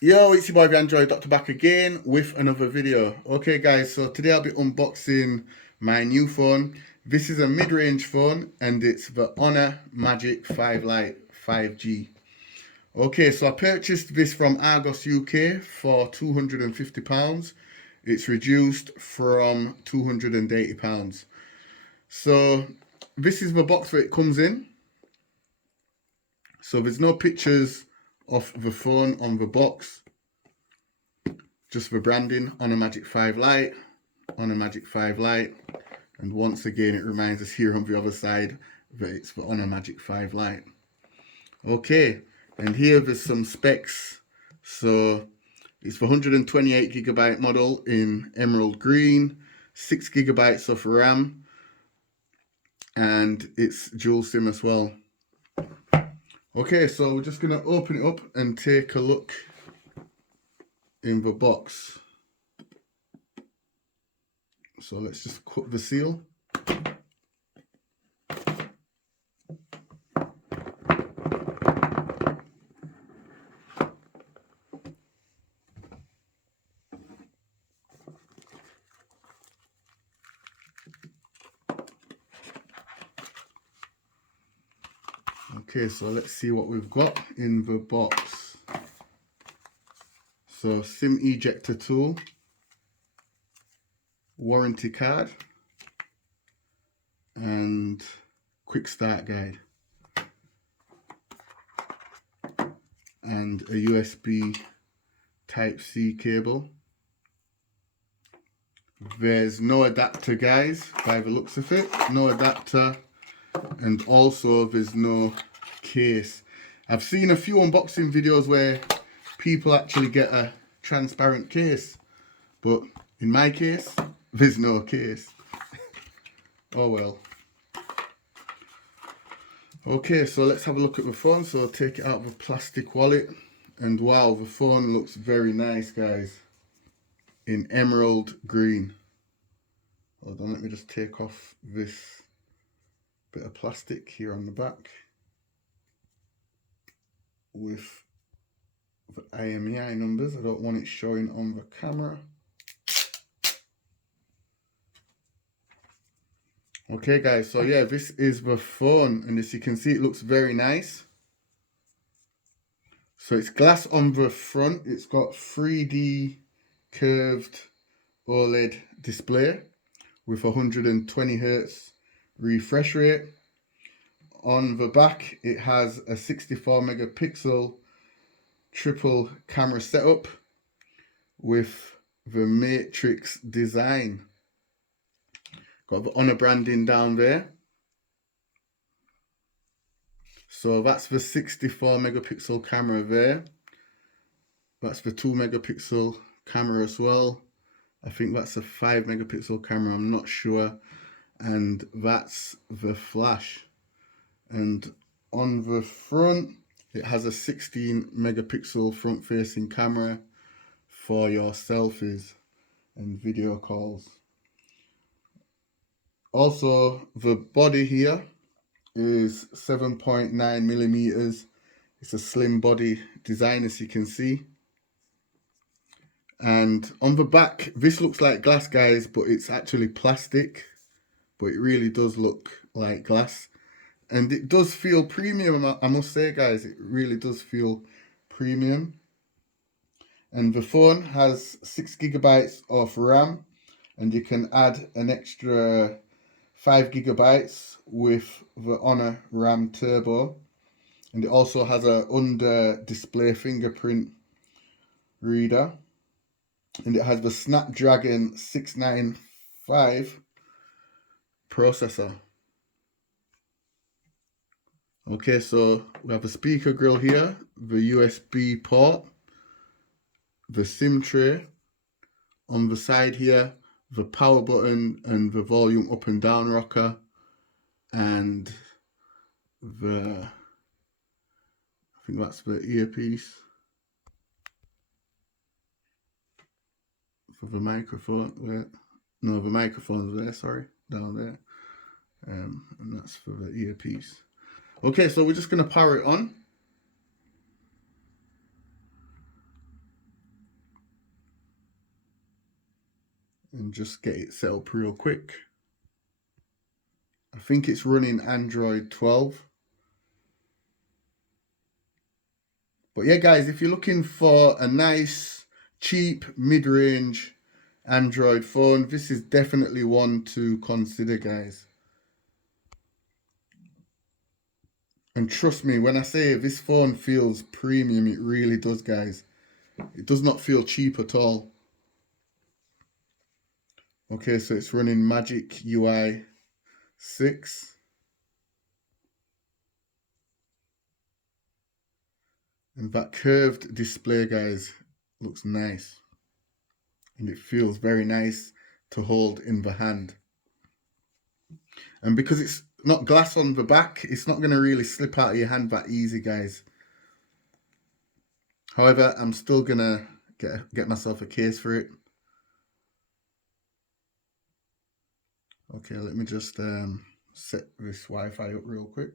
Yo, it's your boy Android Dr. Back again with another video. Okay guys, so today I'll be unboxing my new phone. This is a mid-range phone and it's the Honor Magic 5 Lite 5G. Okay, so I purchased this from Argos UK for £250. It's reduced from £280. So this is the box that it comes in. So there's no pictures of the phone on the box. Just the branding on a Magic 5 Lite, on a Magic 5 Lite, and once again it reminds us here on the other side that it's the on a Magic 5 Lite. Okay, and here there's some specs. So it's the 128GB model in emerald green, 6GB of RAM, and it's dual SIM as well. Okay, so we're just gonna open it up and take a look in the box. So let's just cut the seal. Okay, so let's see what we've got in the box. So SIM ejector tool, warranty card, and quick start guide, and a USB Type C cable. There's no adapter, guys, by the looks of it. No adapter, and also there's no case. I've seen a few unboxing videos where people actually get a transparent case, but in my case, there's no case. Oh well. Okay, so let's have a look at the phone. So I'll take it out of the plastic wallet, and wow, the phone looks very nice, guys, in emerald green. Hold on, let me just take off this bit of plastic here on the back with the IMEI numbers. I don't want it showing on the camera. Okay guys, so yeah, this is the phone, and as you can see, it looks very nice. So it's glass on the front. It's got 3D curved OLED display with 120Hz refresh rate. On the back, it has a 64 megapixel triple camera setup with the matrix design. Got the Honor branding down there. So that's the 64 megapixel camera there. That's the 2 megapixel camera as well. I think that's a 5 megapixel camera, I'm not sure. And that's the flash. And on the front, it has a 16 megapixel front facing camera for your selfies and video calls. Also, the body here is 7.9 millimeters. It's a slim body design, as you can see. And on the back, this looks like glass, guys, but it's actually plastic. But it really does look like glass. And it does feel premium, I must say, guys. It really does feel premium. And the phone has 6GB of RAM, and you can add an extra 5GB with the Honor RAM Turbo. And it also has a under display fingerprint reader. And it has the Snapdragon 695 processor. Okay, so we have a speaker grill here, the USB port, the SIM tray. On the side here, the power button and the volume up and down rocker, and I think that's the earpiece for the microphone. Wait, no, the microphone's there, sorry, down there. And that's for the earpiece. Okay, so we're just going to power it on. and just get it set up real quick. I think it's running Android 12. But yeah, guys, if you're looking for a nice, cheap, mid-range Android phone, this is definitely one to consider, guys. And trust me, when I say this phone feels premium, it really does, guys. It does not feel cheap at all. Okay, so it's running Magic UI 6. And that curved display, guys, looks nice. And it feels very nice to hold in the hand. And because it's not glass on the back, it's not going to really slip out of your hand that easy, guys. However, I'm still going to get myself a case for it. Okay, let me just set this Wi-Fi up real quick.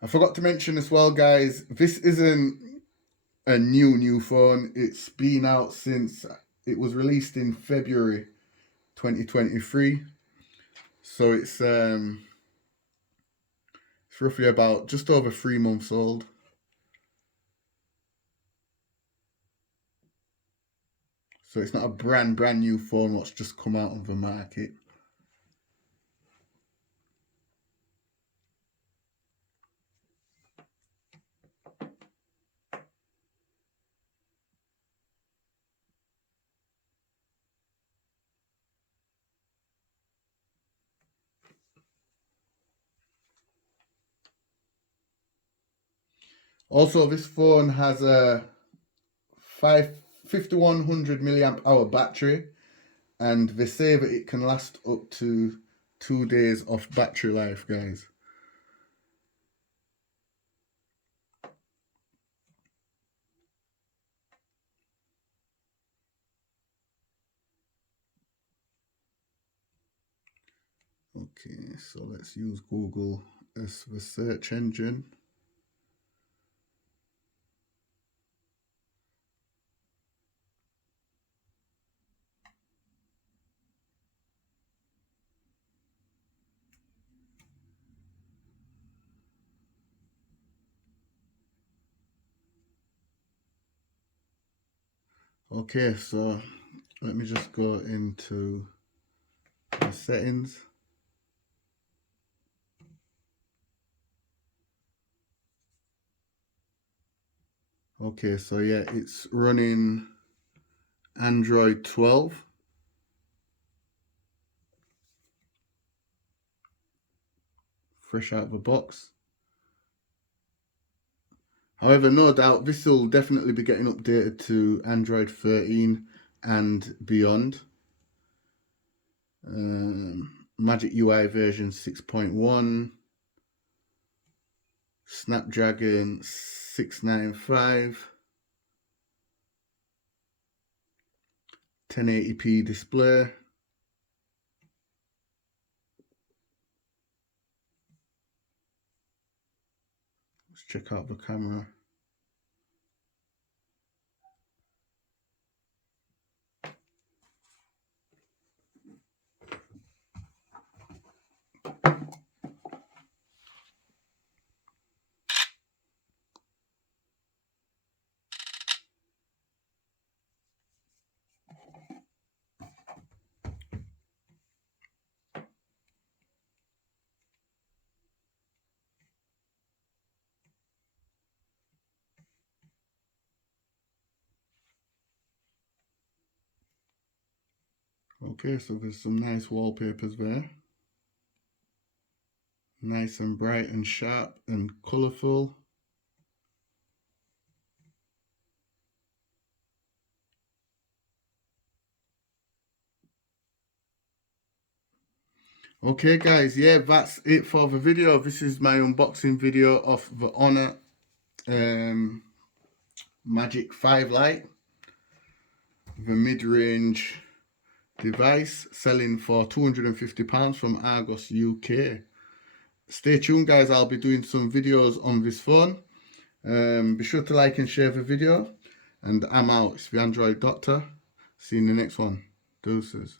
I forgot to mention as well, guys, this isn't a new phone. It's been out since it was released in February 2023. So it's roughly about just over 3 months old. So it's not a brand new phone what's just come out on the market. Also, this phone has a 5100 milliamp hour battery, and they say that it can last up to 2 days of battery life, guys. Okay, so let's use Google as the search engine. Okay, so let me just go into the settings. Okay, so yeah, it's running Android 12. Fresh out of the box. However, no doubt this will definitely be getting updated to Android 13 and beyond. Magic UI version 6.1. Snapdragon 695. 1080p display. Let's check out the camera. Okay, so there's some nice wallpapers there. Nice and bright and sharp and colourful. Okay guys, yeah, that's it for the video. This is my unboxing video of the Honor Magic 5 Lite, the mid-range device, selling for £250 from Argos UK. Stay tuned, guys. I'll be doing some videos on this phone. Be sure to like and share the video. And I'm out. It's the Android Doctor. See you in the next one. Deuces.